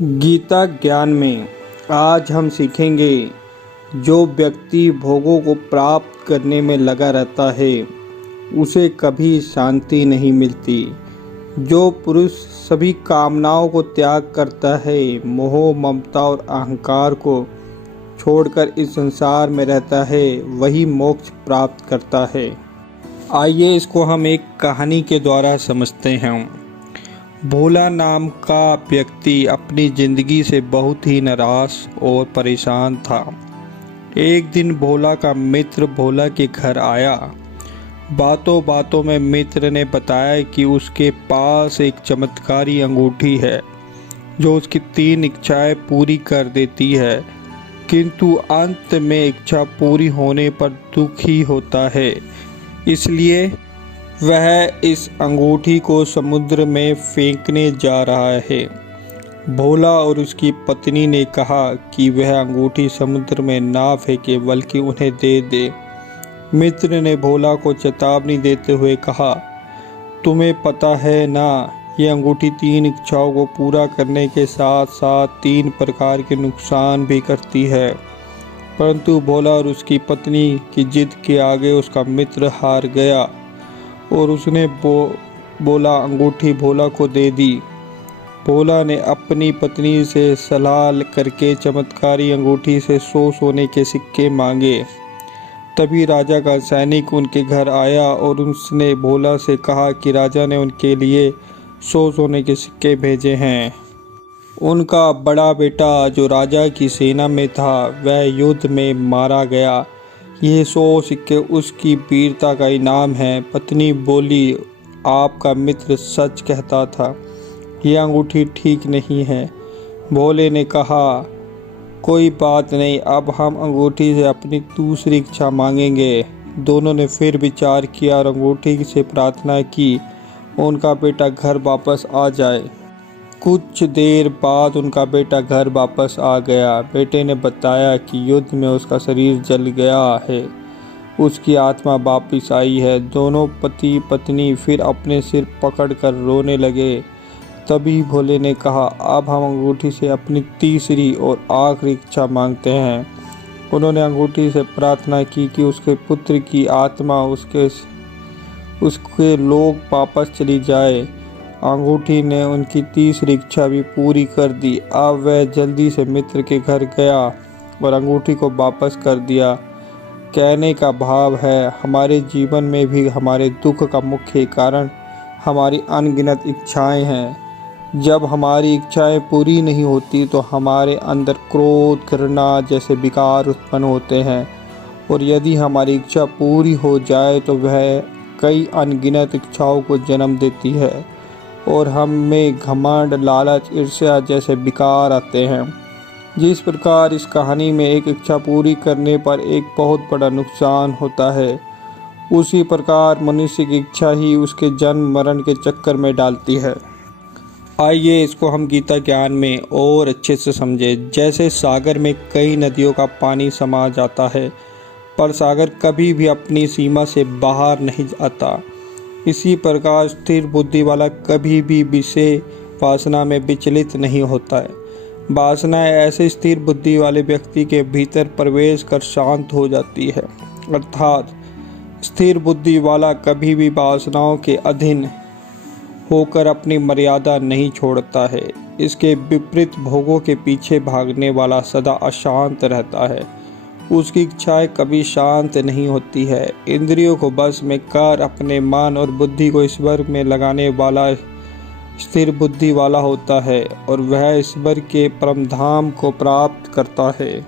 गीता ज्ञान में आज हम सीखेंगे, जो व्यक्ति भोगों को प्राप्त करने में लगा रहता है उसे कभी शांति नहीं मिलती। जो पुरुष सभी कामनाओं को त्याग करता है, मोह ममता और अहंकार को छोड़कर इस संसार में रहता है, वही मोक्ष प्राप्त करता है। आइए इसको हम एक कहानी के द्वारा समझते हैं। भोला नाम का व्यक्ति अपनी ज़िंदगी से बहुत ही निराश और परेशान था। एक दिन भोला का मित्र भोला के घर आया। बातों बातों में मित्र ने बताया कि उसके पास एक चमत्कारी अंगूठी है जो उसकी 3 इच्छाएं पूरी कर देती है, किंतु अंत में इच्छा पूरी होने पर दुखी होता है। इसलिए वह इस अंगूठी को समुद्र में फेंकने जा रहा है। भोला और उसकी पत्नी ने कहा कि वह अंगूठी समुद्र में ना फेंके बल्कि उन्हें दे दे। मित्र ने भोला को चेतावनी देते हुए कहा, तुम्हें पता है ना, ये अंगूठी 3 इच्छाओं को पूरा करने के साथ साथ 3 प्रकार के नुकसान भी करती है। परंतु भोला और उसकी पत्नी की जिद के आगे उसका मित्र हार गया और उसने बोला अंगूठी भोला को दे दी। भोला ने अपनी पत्नी से सलाह करके चमत्कारी अंगूठी से 100 सोने के सिक्के मांगे। तभी राजा का सैनिक उनके घर आया और उसने भोला से कहा कि राजा ने उनके लिए 100 सोने के सिक्के भेजे हैं। उनका बड़ा बेटा जो राजा की सेना में था वह युद्ध में मारा गया। ये 100 सिक्के उसकी वीरता का इनाम है। पत्नी बोली, आपका मित्र सच कहता था, यह अंगूठी ठीक नहीं है। भोले ने कहा, कोई बात नहीं, अब हम अंगूठी से अपनी दूसरी इच्छा मांगेंगे। दोनों ने फिर विचार किया और अंगूठी से प्रार्थना की उनका बेटा घर वापस आ जाए। कुछ देर बाद उनका बेटा घर वापस आ गया। बेटे ने बताया कि युद्ध में उसका शरीर जल गया है, उसकी आत्मा वापस आई है। दोनों पति पत्नी फिर अपने सिर पकड़कर रोने लगे। तभी भोले ने कहा, अब हम अंगूठी से अपनी तीसरी और आखिरी इच्छा मांगते हैं। उन्होंने अंगूठी से प्रार्थना की कि उसके पुत्र की आत्मा उसके लोग वापस चली जाए। अंगूठी ने उनकी तीसरी इच्छा भी पूरी कर दी। अब वह जल्दी से मित्र के घर गया और अंगूठी को वापस कर दिया। कहने का भाव है, हमारे जीवन में भी हमारे दुख का मुख्य कारण हमारी अनगिनत इच्छाएं हैं। जब हमारी इच्छाएं पूरी नहीं होती तो हमारे अंदर क्रोध, घृणा जैसे विकार उत्पन्न होते हैं, और यदि हमारी इच्छा पूरी हो जाए तो वह कई अनगिनत इच्छाओं को जन्म देती है और हम में घमंड, लालच, ईर्ष्या जैसे विकार आते हैं। जिस प्रकार इस कहानी में एक इच्छा पूरी करने पर एक बहुत बड़ा नुकसान होता है, उसी प्रकार मनुष्य की इच्छा ही उसके जन्म मरण के चक्कर में डालती है। आइए इसको हम गीता ज्ञान में और अच्छे से समझें। जैसे सागर में कई नदियों का पानी समा जाता है, पर सागर कभी भी अपनी सीमा से बाहर नहीं आता। इसी प्रकार स्थिर बुद्धि वाला कभी भी विषय वासना में विचलित नहीं होता है। वासनाएं ऐसे स्थिर बुद्धि वाले व्यक्ति के भीतर प्रवेश कर शांत हो जाती है। अर्थात स्थिर बुद्धि वाला कभी भी वासनाओं के अधीन होकर अपनी मर्यादा नहीं छोड़ता है। इसके विपरीत भोगों के पीछे भागने वाला सदा अशांत रहता है। उसकी इच्छाएं कभी शांत नहीं होती है। इंद्रियों को बस में कर अपने मन और बुद्धि को ईश्वर में लगाने वाला स्थिर बुद्धि वाला होता है और वह ईश्वर के परम धाम को प्राप्त करता है।